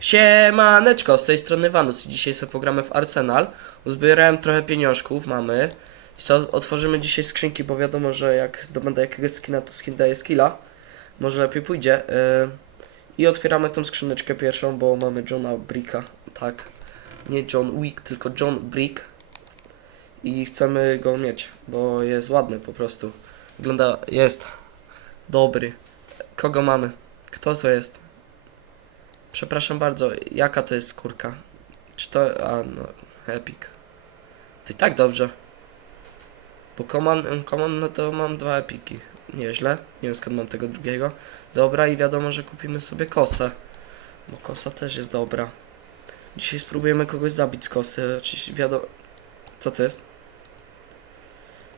Siemaneczko, z tej strony Wanus dzisiaj sobie pogramy w Arsenal. Uzbierałem trochę pieniążków, mamy. I co, otworzymy dzisiaj skrzynki, bo wiadomo, że jak zdobędę jakiegoś skina, to skin daje skilla. Może lepiej pójdzie. Yy. I otwieramy tą skrzyneczkę pierwszą, bo mamy Johna Bricka. Tak. Nie John Wick, tylko John Brick. I chcemy go mieć, bo jest ładny po prostu. Wygląda, jest dobry. Kogo mamy? Kto to jest? Przepraszam bardzo, jaka to jest skórka? Czy to. A no, Epic. To i tak dobrze. Bo Common, common no to mam dwa epiki. Nieźle. Nie wiem skąd mam tego drugiego. Dobra, i wiadomo, że kupimy sobie kosę. Bo kosa też jest dobra. Dzisiaj spróbujemy kogoś zabić z kosy. Oczywiście wiadomo. Co to jest?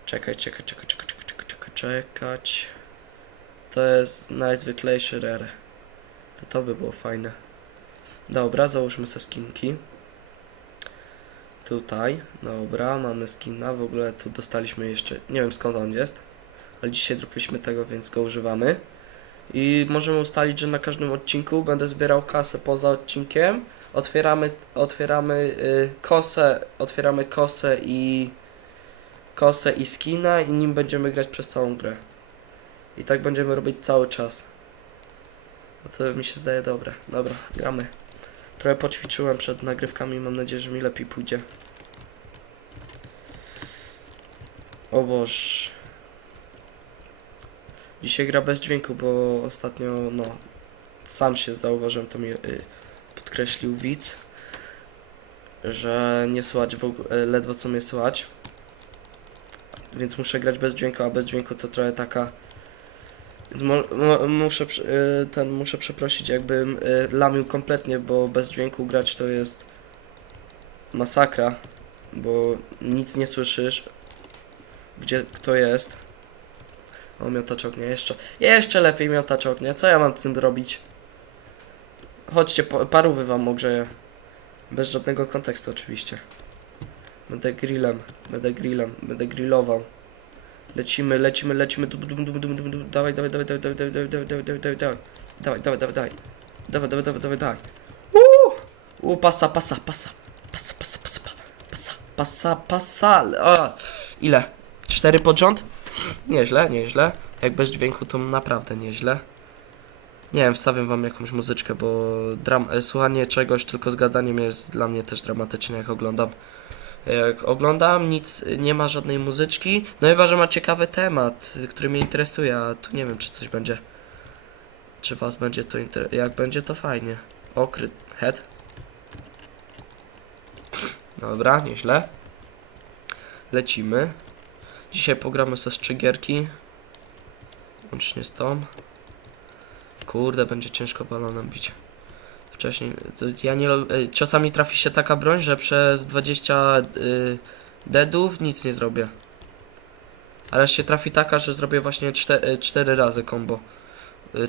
Czekaj, czekaj, czekaj, czekaj, czekaj, czekaj, czekaj, czekać. To jest najzwyklejszy rare. To to by było fajne. Dobra, załóżmy se skinki. Tutaj, dobra, mamy skina. W ogóle tu dostaliśmy jeszcze, nie wiem skąd on jest, ale dzisiaj dropiliśmy tego, więc go używamy. I możemy ustalić, że na każdym odcinku będę zbierał kasę poza odcinkiem. Otwieramy, otwieramy y, kosę, otwieramy kosę i kosę i skina i nim będziemy grać przez całą grę. I tak będziemy robić cały czas. No to mi się zdaje dobre. Dobra, gramy. Trochę poćwiczyłem przed nagrywkami, mam nadzieję, że mi lepiej pójdzie. O Boż. Dzisiaj gra bez dźwięku, bo ostatnio, no, sam się zauważyłem, to mi y, podkreślił widz, że nie słychać w ogóle, y, ledwo co mnie słychać. Więc muszę grać bez dźwięku, a bez dźwięku to trochę taka muszę, y, ten, muszę przeprosić, jakbym y, lamił kompletnie, bo bez dźwięku grać to jest masakra, bo nic nie słyszysz, gdzie kto jest. O, miotacz ognia, jeszcze, jeszcze lepiej miotacz ognia, co ja mam z tym robić? Chodźcie, parówy wam ogrzeję. Bez żadnego kontekstu oczywiście. Będę grillem, będę grillem, będę grillował. Lecimy, lecimy, lecimy. Dum, dum, dum. Dawaj, dawaj, dawaj, dawaj, dawaj, dawaj, dawaj, dawaj, dawaj, dawaj, dawaj, dawaj, dawaj, dawaj, dawaj, dawaj, dawaj, dawaj, dawaj. Pasa, pasa, pasa, pasa, pasa, pasa, pasa, pasa, pasa. Ile? Cztery pod rząd? Nieźle, nieźle. Jak bez dźwięku to naprawdę nieźle. Nie wiem, wstawię wam jakąś muzyczkę, bo dram e, słuchanie czegoś tylko z gadaniem jest dla mnie też dramatyczne, jak oglądam. Jak oglądam, nic, nie ma żadnej muzyczki. No chyba, że ma ciekawy temat, który mnie interesuje, a tu nie wiem, czy coś będzie. Czy was będzie to inter... Jak będzie, to fajnie. Okryt... Head. Dobra, nieźle. Lecimy. Dzisiaj pogramy ze strzygierki. Łącznie z tą. Kurde, będzie ciężko balonem bić. Wcześniej, ja nie ej, czasami trafi się taka broń, że przez 20 y, deadów nic nie zrobię. Ale się trafi taka, że zrobię właśnie 4, 4 razy combo.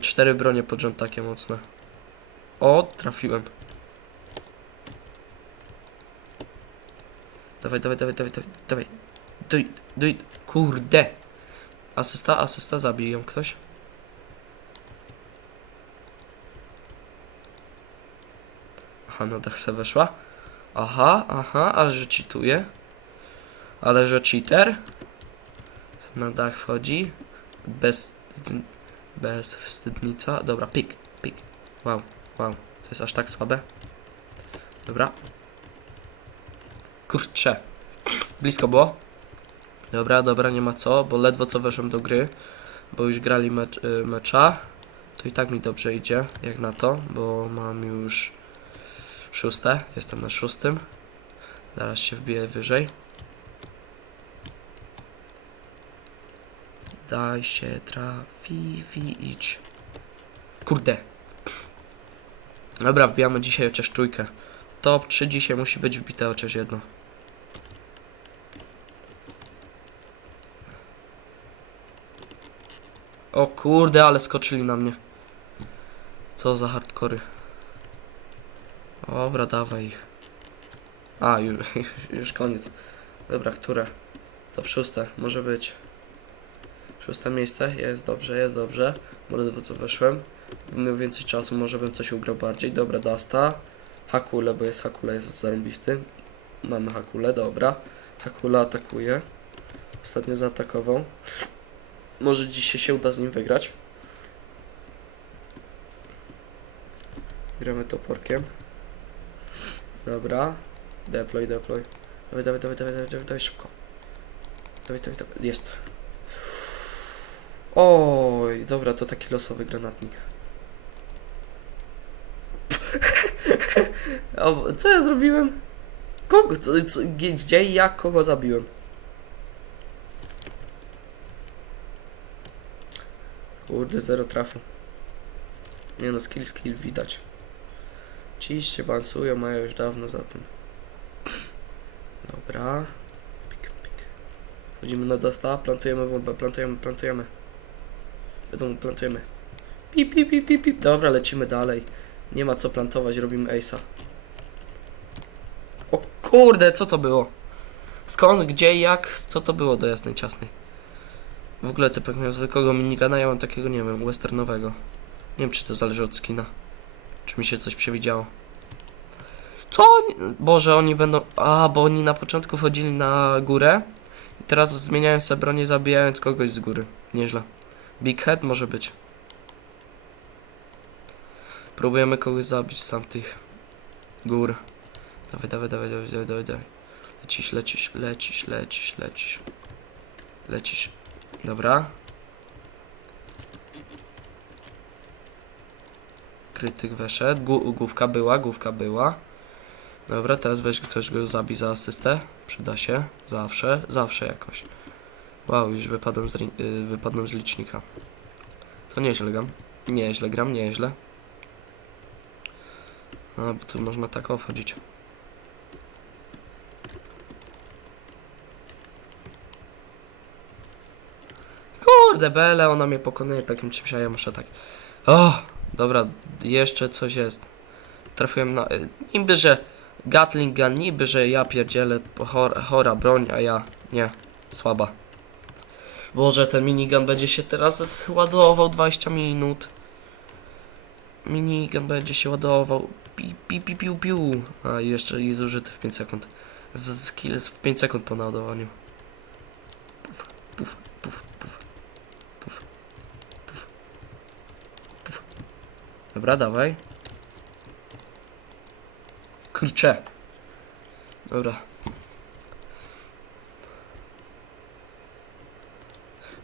4 bronie pod rząd takie mocne. O, trafiłem. Dawaj, dawaj, dawaj, dawaj, dawaj, dawaj. Duj, duj, kurde. Asysta, asysta, zabij ją ktoś. Aha, na dach se weszła. Aha, aha, ale że cheatuje. Ale że cheater. Na dach wchodzi. Bez... Bez wstydnica. Dobra, pik, pik. Wow, wow. To jest aż tak słabe. Dobra. Kurczę. Blisko było. Dobra, dobra, nie ma co, bo ledwo co weszłem do gry. Bo już grali mecz, y, mecza. To i tak mi dobrze idzie, jak na to, bo mam już szóste, jestem na szóstym. Zaraz się wbiję wyżej. Daj się trafi, idź. Kurde. Dobra, wbijamy dzisiaj chociaż trójkę. Top 3 dzisiaj musi być wbite chociaż jedno. O kurde, ale skoczyli na mnie. Co za hardkory. Dobra, dawaj. A, już, już koniec. Dobra, które? To szóste, może być. Szóste miejsce, jest dobrze, jest dobrze. Bo ledwo co weszłem. Miał więcej czasu, może bym coś ugrał bardziej. Dobra, Dasta. Hakule, bo jest Hakule, jest zarąbisty. Mamy Hakule, dobra. Hakula atakuje. Ostatnio zaatakował. Może dzisiaj się uda z nim wygrać. Gramy toporkiem. Dobra. Deploy, deploy. Dawaj, dawaj, dawaj, dawaj, dawaj, dawaj, szybko. Dawaj, dawaj, dawaj. Jest. Oj, dobra, to taki losowy granatnik. o, co ja zrobiłem? Kogo? Co, co, gdzie i jak kogo zabiłem? Kurde, zero trafu. Nie no, skill, skill widać. Ci się bansują, mają już dawno za tym. Dobra. Pik, pik. Wchodzimy na dosta, plantujemy bombę, plantujemy, plantujemy. Wiadomo, plantujemy. Pip, pip, pip, pip, pip. Dobra, lecimy dalej. Nie ma co plantować, robimy ace'a. O kurde, co to było? Skąd, gdzie, jak, co to było do jasnej ciasnej? W ogóle typek miał zwykłego minigana, ja mam takiego, nie wiem, westernowego. Nie wiem, czy to zależy od skina. Czy mi się coś przewidziało. Co? oni- Boże, oni będą... A, bo oni na początku wchodzili na górę i teraz zmieniają sobie bronię, zabijając kogoś z góry. Nieźle. Big Head może być. Próbujemy kogoś zabić z tamtych gór. Dawaj, dawaj, dawaj, dawaj, dawaj, dawaj, dawaj. Lecisz, lecisz, lecisz, lecisz, lecisz. Lecisz. Dobra. Krytyk weszedł. Gó- główka była, główka była. Dobra, teraz weź ktoś go zabij za asystę. Przyda się. Zawsze, zawsze jakoś. Wow, już wypadłem z, ri- y, wypadłem z licznika. To nieźle gram. Nieźle gram, nieźle. A, bo tu można tak wchodzić. Kurde, bele, ona mnie pokonuje takim czymś, a ja muszę tak. O, dobra, jeszcze coś jest. Trafiłem na. y, Niby, że Gatling gun, niby, że ja pierdzielę chora, chora broń, a ja nie, słaba. Boże, ten minigun będzie się teraz ładował 20 minut. Minigun będzie się ładował. Pi, pi, pi, piu, piu. A jeszcze jest zużyty w 5 sekund. Z skill w 5 sekund po naładowaniu. Puf, puf, puf. Puf, puf, puf. Dobra, dawaj. Kurczę. Dobra.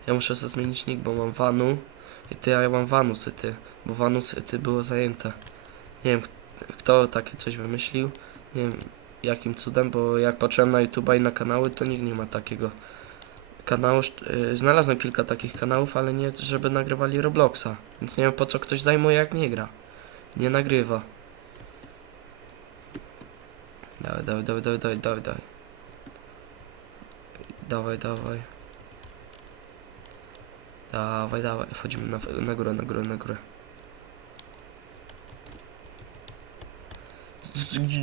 Ja muszę sobie zmienić nick, bo mam Vanu. I ty, a ja mam Vanusy, ty. Bo Vanusy, ty było zajęte. Nie wiem, kto takie coś wymyślił. Nie wiem, jakim cudem, bo jak patrzyłem na YouTube'a i na kanały, to nikt nie ma takiego y, Znalazłem kilka takich kanałów, ale nie, żeby nagrywali Robloxa. Więc nie wiem, po co ktoś zajmuje, jak nie gra. Nie nagrywa. Dawaj, dawaj, dawaj, dawaj, dawaj, dawaj, dawaj. Dawaj, dawaj. Dawaj, dawaj. Wchodzimy na, na górę, na górę, na górę.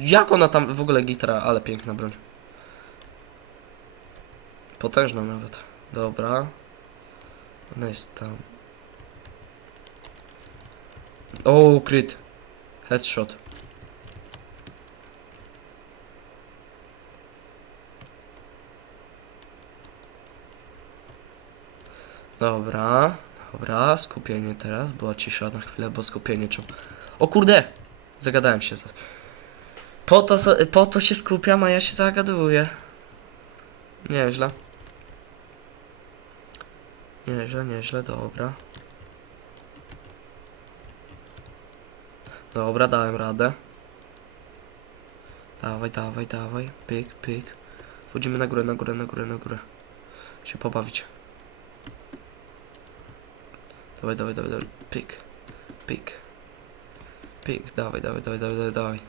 Jak ona tam w ogóle gitara, ale piękna broń. Potężna nawet. Dobra. Ona jest tam. O, kryt. Headshot. Dobra, dobra, skupienie teraz, była cisza na chwilę, bo skupienie trzeba... O kurde! Zagadałem się. Po to, po to się skupiam, a ja się zagaduję. Nieźle. Nieźle, nieźle, dobra. Dobra, dałem radę. Dawaj, dawaj, dawaj. Pyk, pyk. Wchodzimy na górę, na górę, na górę, na górę. Się pobawić. Dawaj, dawaj, dawaj, dawaj. Pyk. Pyk. Pyk. Dawaj, dawaj, dawaj, dawaj, dawaj,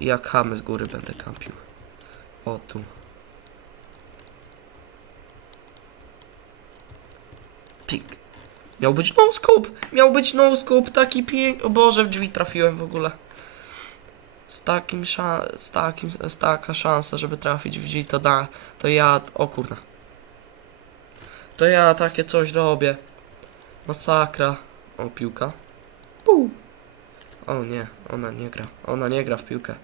jak chamy z góry będę kampił. O tu. Miał być no scope! Miał być no scope, taki pięk... O Boże, w drzwi trafiłem w ogóle. Z takim z takim... z taka szansa, żeby trafić w drzwi, to da... to ja... o kurna. To ja takie coś robię. Masakra. O, piłka. Puu. O nie, ona nie gra. Ona nie gra w piłkę.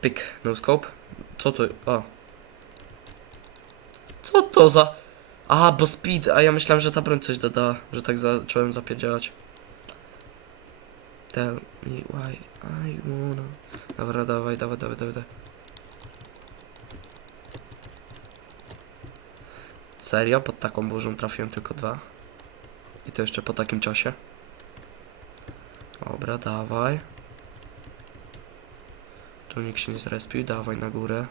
Pyk, no scope. Co to? O. Co to za... A, bo speed, a ja myślałem, że ta broń coś dodała, że tak zacząłem zapierdzielać. Tell me why I wanna... Dobra, dawaj, dawaj, dawaj, dawaj. dawaj. Serio? Pod taką burzą trafiłem tylko dwa? I to jeszcze po takim czasie? Dobra, dawaj. Tu nikt się nie zrespił, dawaj na górę.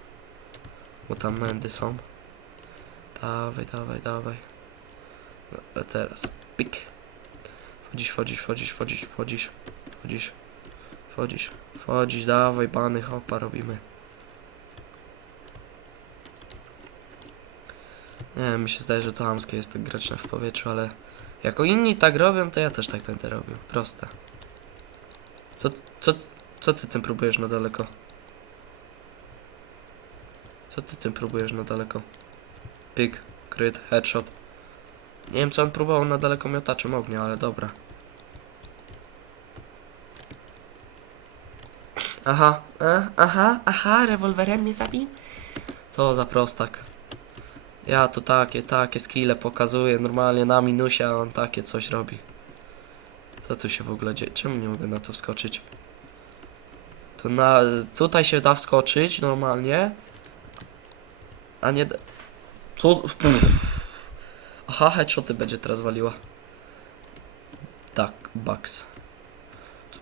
Bo tam mędy są. Dawaj, dawaj, dawaj. Dobra, teraz. Pik. Wchodzisz, wchodzisz, wchodzisz, wchodzisz, wchodzisz. Wchodzisz. Wchodzisz. Wchodzisz, dawaj, bany, hopa robimy. Nie mi się zdaje, że to hamskie jest tak grać w powietrzu, ale jako inni tak robią, to ja też tak będę robił. Proste. Co, co, co ty tym próbujesz na daleko? Co ty tym próbujesz na daleko? Pik, crit, headshot. Nie wiem co on próbował na daleko miotaczem ognia, ale dobra. Aha, e, aha, aha, rewolwerem mnie zabił? Co za prostak. Ja tu takie, takie skille pokazuję normalnie na minusie, a on takie coś robi. Co tu się w ogóle dzieje? Czemu nie mogę na to wskoczyć? To na... Tutaj się da wskoczyć normalnie. A nie... Co? Pff. Aha, headshoty będzie teraz waliła. Tak, bucks.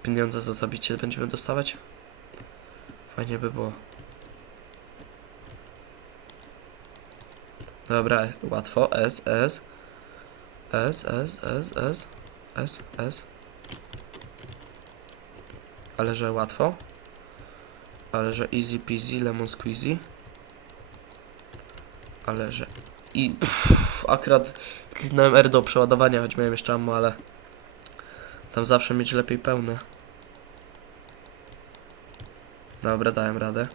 Pieniądze za zabicie będziemy dostawać? Fajnie by było. Dobra, łatwo. S, S. S, S, S, S. S, S. Ale że łatwo. Ale że easy peasy, lemon squeezy. Ale że... I... Pff, akurat kliknąłem R do przeładowania, choć miałem jeszcze ammo, ale... Tam zawsze mieć lepiej pełne. Dobra, dałem radę.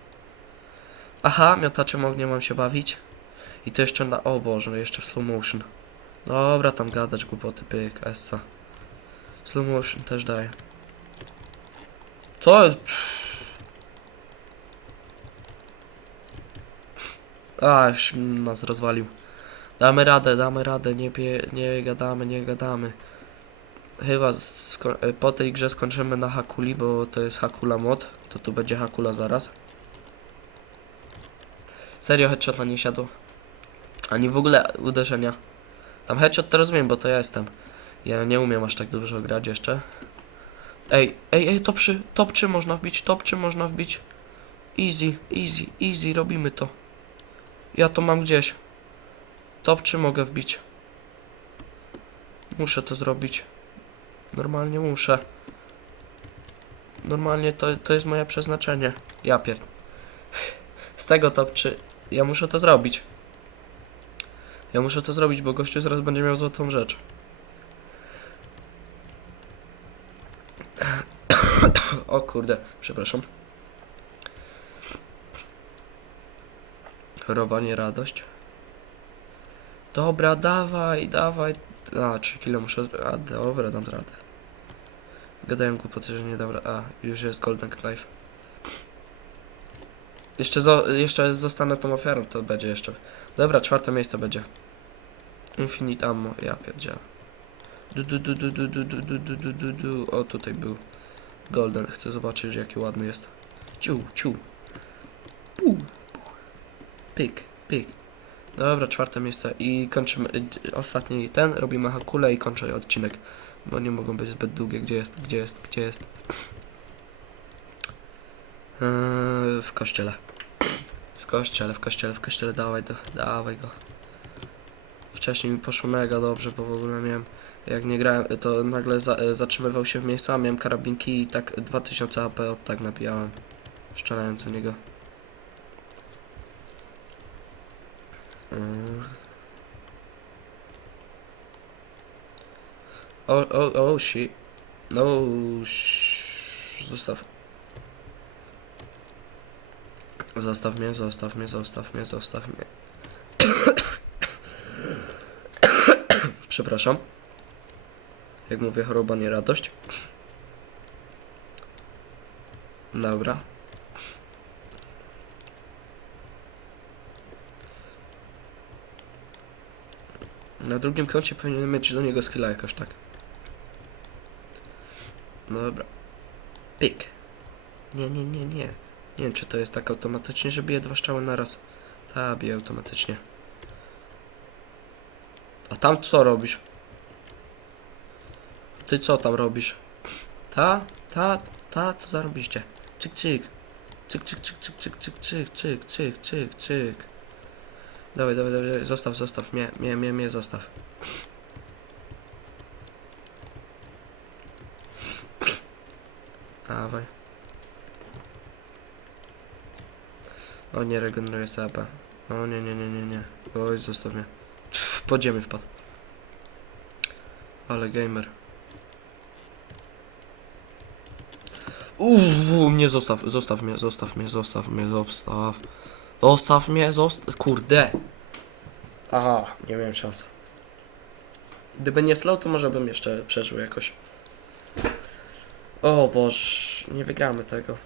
Aha, miotaczem ognia mam się bawić. I to jeszcze na... O Boże, no jeszcze w slow motion. Dobra, tam gadać głupoty, pyk, essa. Slow motion też daje. Co? A, już nas rozwalił. Damy radę, damy radę, nie, pie, nie gadamy, nie gadamy. Chyba e, po tej grze skończymy na Hakuli, bo to jest Hakula mod. To tu będzie Hakula zaraz. Serio, headshot nie siadło. Ani w ogóle uderzenia. Tam headshot to rozumiem, bo to ja jestem. Ja nie umiem aż tak dużo grać jeszcze. Ej, ej, ej, top 3, top 3 można wbić, top 3 można wbić. Easy, easy, easy, robimy to. Ja to mam gdzieś. Top 3 mogę wbić. Muszę to zrobić. Normalnie muszę. Normalnie to, to jest moje przeznaczenie. Ja pier... Z tego top 3. Ja muszę to zrobić. Ja muszę to zrobić, bo gościu zaraz będzie miał złotą rzecz. o kurde, przepraszam. Choroba, nie radość. Dobra, dawaj, dawaj. A, 3 kilo muszę... A, dobra, dam radę. Gadają głupoty, że nie dam ra- A, już jest golden knife. Jeszcze, zo jeszcze zostanę tą ofiarą, to będzie jeszcze. Dobra, czwarte miejsce będzie. Infinite ammo, ja pierdzielę. Du, du, du, du, du, du, du, du, du, du, du, du. O, tutaj był golden. Chcę zobaczyć, jaki ładny jest. Ciu, ciu. Pu. Pyk, pyk. Dobra, czwarte miejsce i kończymy y, ostatni ten, robimy hakulę i kończę odcinek, bo nie mogą być zbyt długie. Gdzie jest, gdzie jest, gdzie jest? Eee, w kościele. W kościele, w kościele, w kościele, dawaj, do, dawaj go. Wcześniej mi poszło mega dobrze, bo w ogóle miałem, jak nie grałem, to nagle za, e, zatrzymywał się w miejscu, a miałem karabinki i tak 2000 AP od tak nabijałem, strzelając w niego. O, o, o, shit. No, sh... zostaw. Zostaw mnie, zostaw mnie, zostaw mnie, zostaw mnie. Przepraszam. Jak mówię, choroba, nie radość. Dobra. Na drugim koncie powinienem mieć do niego skilla jakoś tak. Dobra. Pyk. Nie, nie, nie, nie. Nie wiem, czy to jest tak automatycznie, że bije dwa strzały naraz. Ta, bije automatycznie. A tam co robisz? Ty co tam robisz? Ta, ta, ta, co zarobiście? Cyk. Cyk, cyk, cyk, cyk, cyk, cyk, cyk, cyk, cyk, cyk, cyk. Dawaj, dawaj, dawaj, zostaw, zostaw mnie, mnie, mnie, mnie, zostaw. Dawaj. O nie, regeneruje sobie AP. O nie, nie, nie, nie, nie. Oj, zostaw mnie. Pff, Pod ziemię wpadł. Ale gamer. Uuu, mnie zostaw, zostaw mnie, zostaw mnie, zostaw mnie, zostaw. Zostaw mnie, zostaw. Kurde. Aha, nie miałem szans. Gdyby nie slow, to może bym jeszcze przeżył jakoś. O boż, nie wygramy tego.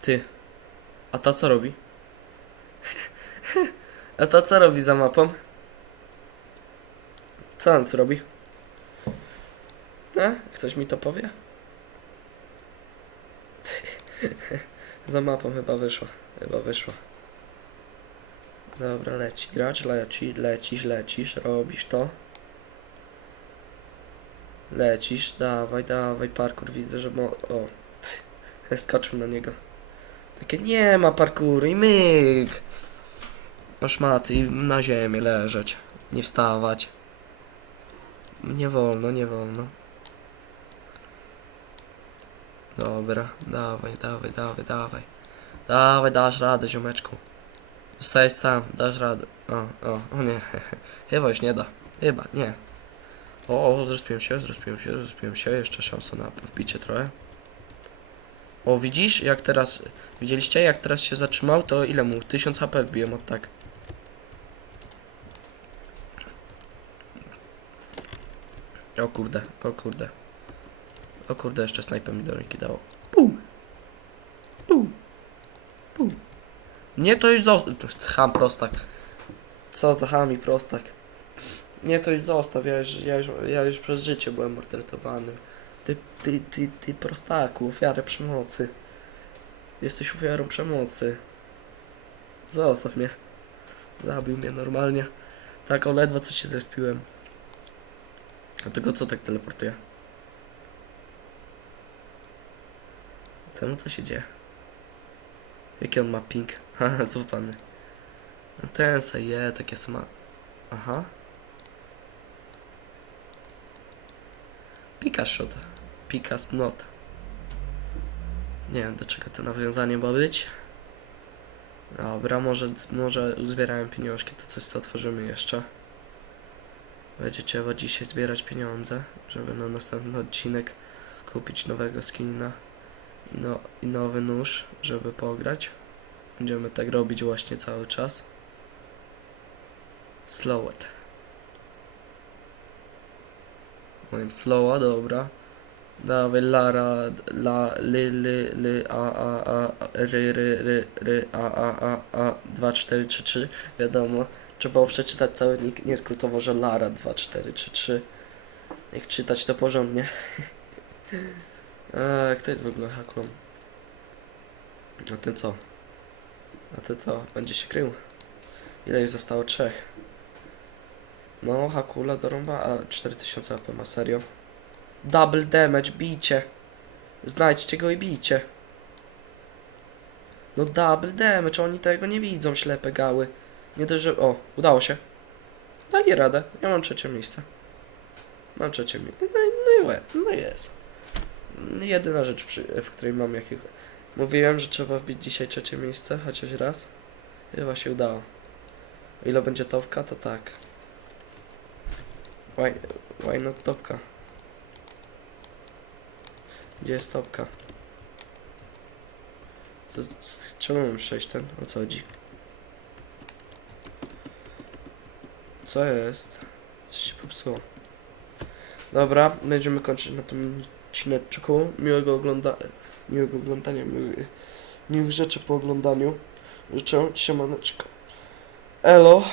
Ty. A ta co robi? A ta co robi za mapą? Co on robi? E? Ktoś mi to powie? za mapą chyba wyszło. Chyba wyszło. Dobra, leci. Gracz leci, lecisz, lecisz, robisz to. Lecisz, dawaj, dawaj, parkour, widzę, że mo... O, skoczył na niego. Takie nie ma parkouru i myk. No szmaty i na ziemię leżeć, nie wstawać. Nie wolno, nie wolno. Dobra, dawaj, dawaj, dawaj, dawaj. Dawaj, dasz radę, ziomeczku. Zostajesz sam, dasz radę. O, o, o nie. Chyba już nie da. Chyba, nie. O, o, zrespiłem się, zrespiłem się, zrespiłem się. Jeszcze szansa na wbicie trochę. O, widzisz, jak teraz... Widzieliście, jak teraz się zatrzymał, to ile mu? 1000 HP wbiłem od tak. O kurde, o kurde. O kurde, jeszcze snajper mi do ręki dało. Pum! Pum! Pum! Nie, to już zostaw... Ham prostak. Co za hami prostak. Nie, to już zostaw, ja już, ja już, ja już przez życie byłem mordertowany. Ty, ty, ty, ty prostaku, ofiarę przemocy. Jesteś ofiarą przemocy. Zostaw mnie. Zabił mnie normalnie. Tak, o ledwo co się zespiłem. Dlatego co tak teleportuje? Temu co się dzieje? Jaki on ma ping? Haha, złapany. No ten se je, takie sama. Aha. Pika shot. Pika not. Nie wiem do czego to nawiązanie ma być. Dobra, może, może uzbierałem pieniążki, to coś co otworzymy jeszcze. Będzie trzeba dzisiaj zbierać pieniądze, żeby na następny odcinek kupić nowego skina i, no, i nowy nóż, żeby pograć. Będziemy tak robić właśnie cały czas. Slow it. Moim slowa, dobra. Dawaj Lara, la, ly, ly, ly, a, a, a, ry, ry, ry, ry, a, a, a, a, 2, 4, 3, 3, wiadomo. Trzeba przeczytać cały nick, nie skrótowo, że Lara 2, 4, 3, 3. Jak czytać to porządnie. A, kto jest w ogóle haklą? A ten co? A ty co? Będzie się krył? Ile ich zostało? Trzech. No, Hakula do rąba, a 4000 AP ma, serio? Double damage, bijcie. Znajdźcie go i bijcie. No double damage, oni tego nie widzą, ślepe gały. Nie dość, że... O, udało się. Dali radę, ja mam trzecie miejsce. Mam trzecie miejsce. No, i- no i łe, no jest. Jedyna rzecz, przy, w której mam jakiego... Mówiłem, że trzeba wbić dzisiaj trzecie miejsce, chociaż raz. Chyba się udało. Ile będzie topka, to tak. Why, why not topka? Gdzie jest topka? To, czemu mam ten? O co chodzi? Co jest? Coś się popsuło. Dobra, będziemy kończyć na tym odcineczku. Miłego ogląda... Miłego oglądania, miłych, miłych rzeczy po oglądaniu. Życzę, siemaneczko. Elo.